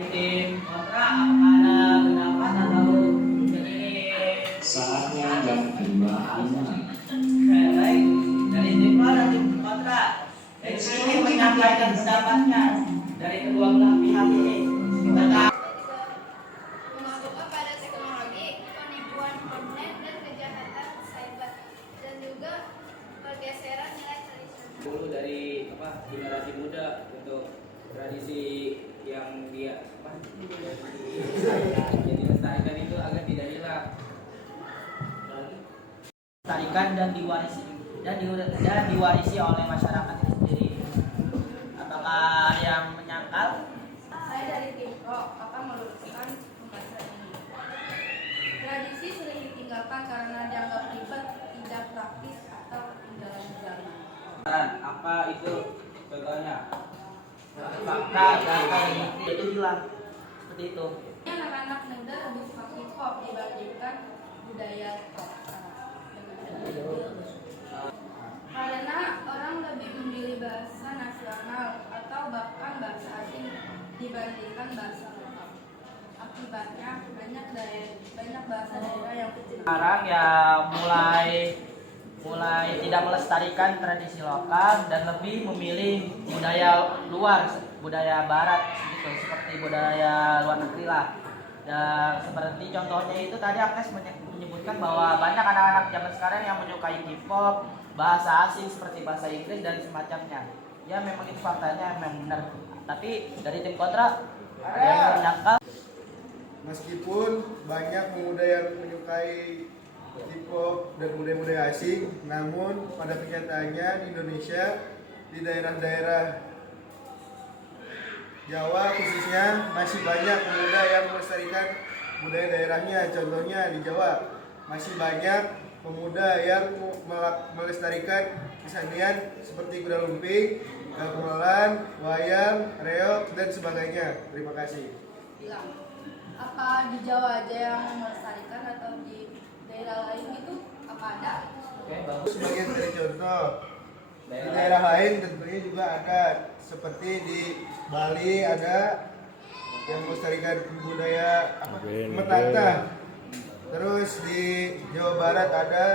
Tim kontra apakah ada pendapat atau jadi Saatnya yang kedua aman. baik dari tim pro dan tim kontra. Dari sini menyampaikan pendapatnya dari kedua belah pihak ini. Kita tahu Mengajukan pada teknologi, penipuan online dan kejahatan cyber, dan juga pergeseran nilai tradisional. Dulu dari generasi muda untuk tradisi yang dia jadi lestarikan itu agar tidak hilang. tarikan dan diwarisi oleh masyarakat itu sendiri. Apakah ada yang menyangkal? Saya dari tim pro akan meluruskan pembahasan ini. Tradisi sering ditinggalkan karena dianggap ribet, tidak praktis, atau ketinggalan zaman. Apa itu contohnya? Fakta data itu hilang seperti itu. Anak-anak muda lebih suka hip hop dibandingkan budaya pop. Karena orang lebih memilih bahasa nasional atau bahkan bahasa asing dibandingkan bahasa lokal. Akibatnya banyak bahasa daerah yang kecil. Sekarang ya mulai tidak melestarikan tradisi lokal dan lebih memilih budaya luar, budaya barat gitu, seperti budaya luar negeri lah. Dan seperti contohnya itu tadi Agnes menyebutkan bahwa banyak anak-anak zaman sekarang yang menyukai K-pop, bahasa asing seperti bahasa Inggris dan semacamnya. Ya memang itu faktanya memang benar. Tapi dari tim kontra ada yang menyangkal. Meskipun banyak pemuda yang menyukai K-pop dan budaya-budaya asing, namun pada kenyataannya di Indonesia, di daerah-daerah Jawa khususnya masih banyak pemuda yang melestarikan budaya daerahnya. Contohnya di Jawa masih banyak pemuda yang melestarikan kesenian seperti kuda lumping, gamelan, wayang, reog, dan sebagainya. Terima kasih. Bilang, apa di Jawa aja yang melestarikan atau di daerah lain itu apa ada? Oke, bagus. Sebagai dari contoh, di daerah lain tentunya juga ada, seperti di Bali ada yang melestarikan budaya Metata. Terus di Jawa Barat ada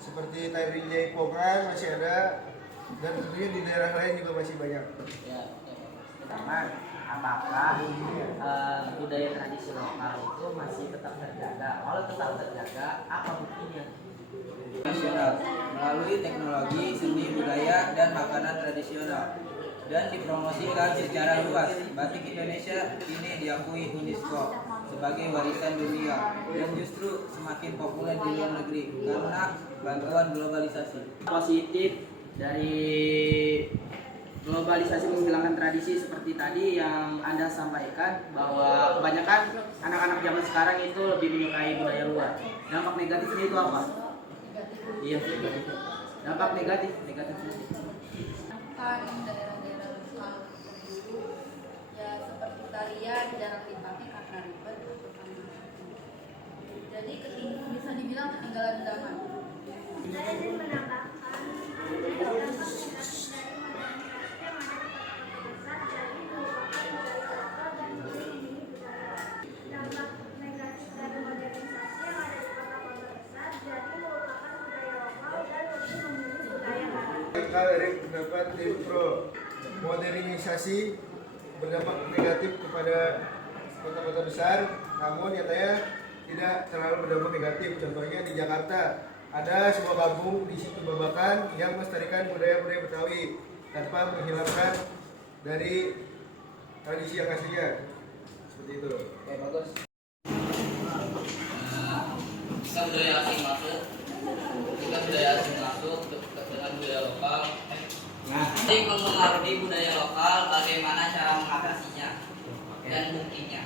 seperti tari Jaipongan masih ada, dan tentunya di daerah lain juga masih banyak. Ya, pertama, apakah budaya tradisi lokal itu masih tetap terjaga? Kalau tetap terjaga, apa buktinya? Nasional melalui teknologi, seni budaya dan makanan tradisional dan dipromosikan secara luas. Batik Indonesia kini diakui UNESCO sebagai warisan dunia dan justru semakin populer di luar negeri karena bantuan globalisasi. Positif dari globalisasi menghilangkan tradisi seperti tadi yang Anda sampaikan, bahwa kebanyakan anak-anak zaman sekarang itu lebih menyukai budaya luar. Dampak negatifnya itu apa? Iya, dampak negatifnya. Kan daerah-daerah lokal tertentu, ya seperti tarian jarang dipakai karena ribet atau karena jadi bisa dibilang ketinggalan zaman. Saya ingin menambahkan dampak negatif dari modernisasi yang ada di kota-kota besar, jadi melupakan budaya lokal dan melindungi budaya. Dampak negatif dari modernisasi yang ada di kota-kota besar, jadi melupakan budaya lokal dan lebih memilih budaya barat. Dari pendapat tim pro, modernisasi berdampak negatif kepada kota-kota besar, namun nyatanya tidak terlalu berdampak negatif. Contohnya di Jakarta ada sebuah kampung di situ Babakan yang melestarikan budaya-budaya Betawi tanpa menghilangkan dari tradisi yang aslinya. Seperti itu. Oke, bagus. Jika budaya asing masuk, dengan budaya lokal, jadi mempengaruhi budaya lokal, bagaimana cara mengatasinya dan buktinya.